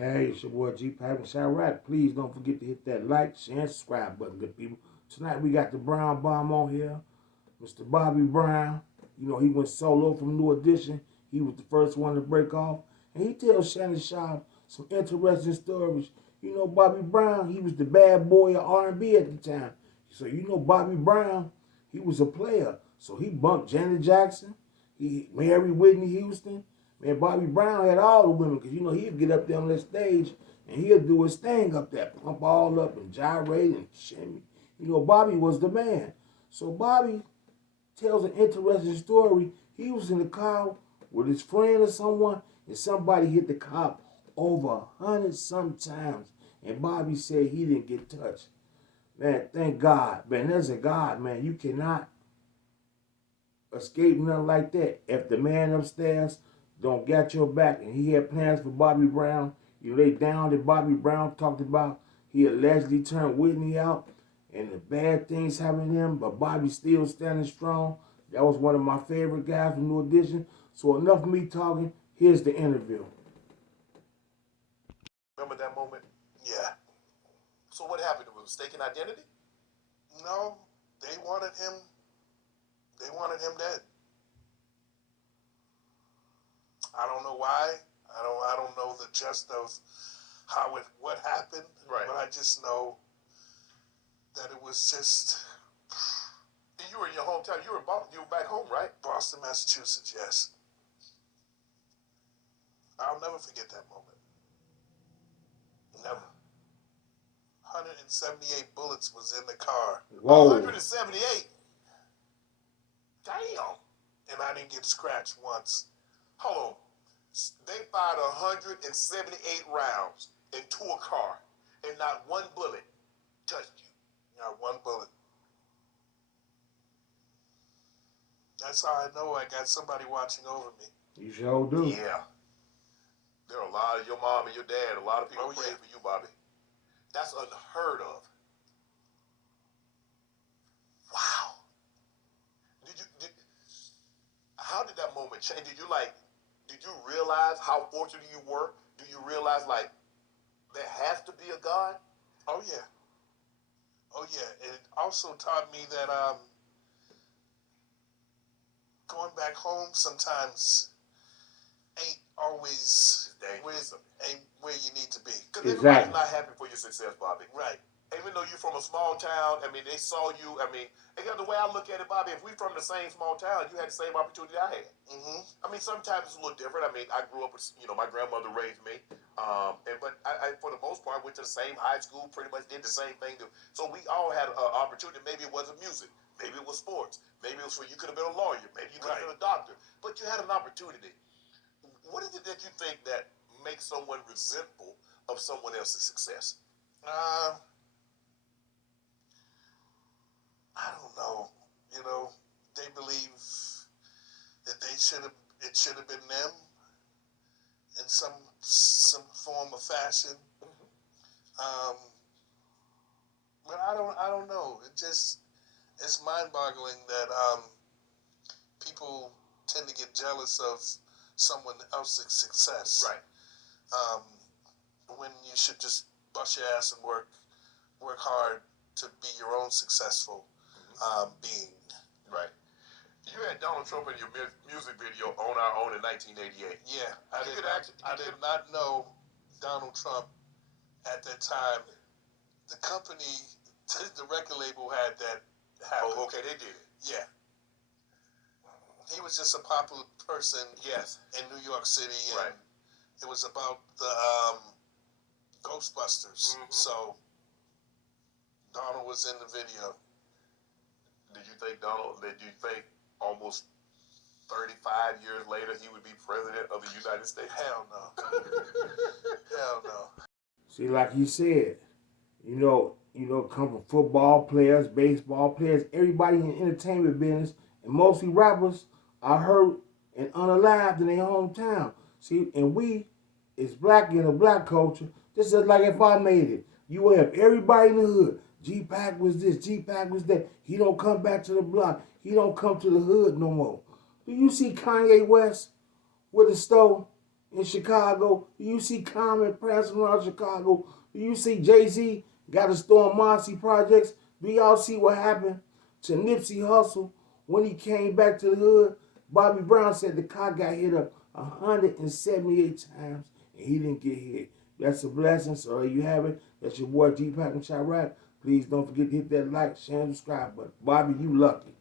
Hey, it's your boy GPAC REACTS. Please don't forget to hit that like, share, and subscribe button, good people. Tonight we got the Brown Bomb on here, Mr. Bobby Brown. You know, he went solo from New Edition. He was the first one to break off. And he tells Shannon Sharp some interesting stories. You know, Bobby Brown, he was the bad boy of R&B at the time. So, you know, Bobby Brown, he was a player. So he bumped Janet Jackson. He married Whitney Houston. Man, Bobby Brown had all the women, because, you know, he'd get up there on that stage and he'd do his thing up there, pump all up and gyrate and shimmy. You know, Bobby was the man. So Bobby tells an interesting story. He was in the car with his friend or someone, and somebody hit the cop over 100 sometimes. And Bobby said he didn't get touched. Man, thank God. Man, there's a God, man. You cannot escape nothing like that. If the man upstairs don't got your back, and he had plans for Bobby Brown, you lay down that Bobby Brown talked about, he allegedly turned Whitney out, and the bad things happened to him, but Bobby still standing strong. That was one of my favorite guys from New Edition. So enough of me talking. Here's the interview. Remember that moment? Yeah. So what happened? It was mistaken identity? No, they wanted him. They wanted him dead. I don't know why. I don't know the gist of what happened. Right. But I just know that it was just And you were in your hometown. You were back home, right? Boston, Massachusetts. Yes. I'll never forget that moment. Never. 178 bullets was in the car. Whoa. 178. Damn. And I didn't get scratched once. Hold on. They fired 178 rounds into a car, and not one bullet touched you. Not one bullet. That's how I know I got somebody watching over me. You sure do. Yeah. There are a lot of your mom and your dad, a lot of people praying for you, Bobby. That's unheard of. Wow. How did that moment change? Did you realize how fortunate you were? Do you realize, like, there has to be a God? Oh, yeah. Oh, yeah. And it also taught me that going back home sometimes ain't always where you need to be. Because everybody's not happy for your success, Bobby. Right. Even though you're from a small town, I mean, they saw you. I mean, again, the way I look at it, Bobby, if we're from the same small town, you had the same opportunity I had. Mm-hmm. I mean, sometimes it's a little different. I mean, I grew up with, my grandmother raised me. But I, for the most part, went to the same high school, pretty much did the same thing. So we all had an opportunity. Maybe it wasn't music. Maybe it was sports. Maybe it was you could have been a lawyer. Maybe you could have been a doctor. But you had an opportunity. What is it that you think that makes someone resentful of someone else's success? I don't know. They believe that it should have been them in some form or fashion. Mm-hmm. But I don't know. It's mind-boggling that people tend to get jealous of someone else's success. Right. When you should just bust your ass and work hard to be your own successful being. Right. You had Donald Trump in your music video On Our Own in 1988. Yeah, I did not know Donald Trump at that time. The company, the record label had that happen. Oh, okay, they did it. Yeah. He was just a popular person. Yes. In New York City. And right. It was about the Ghostbusters. Mm-hmm. So Donald was in the video. Did you think almost 35 years later he would be president of the United States? Hell no. Hell no. See, like he said, come from football players, baseball players, everybody in the entertainment business, and mostly rappers are hurt and unalived in their hometown. See, and we, as black in a black culture, this is like if I made it. You will have everybody in the hood. GPAC was this, GPAC was that. He don't come back to the block. He don't come to the hood no more. Do you see Kanye West with a store? in Chicago? Do you see Common passing around Chicago? Do you see Jay-Z got a store in Marcy Projects? Do y'all see what happened to Nipsey Hussle when he came back to the hood? Bobby Brown said the car got hit up 178 times and he didn't get hit. That's a blessing. So there you have it. That's your boy GPAC REACTS TO. Please don't forget to hit that like, share, and subscribe button. Bobby, you lucky.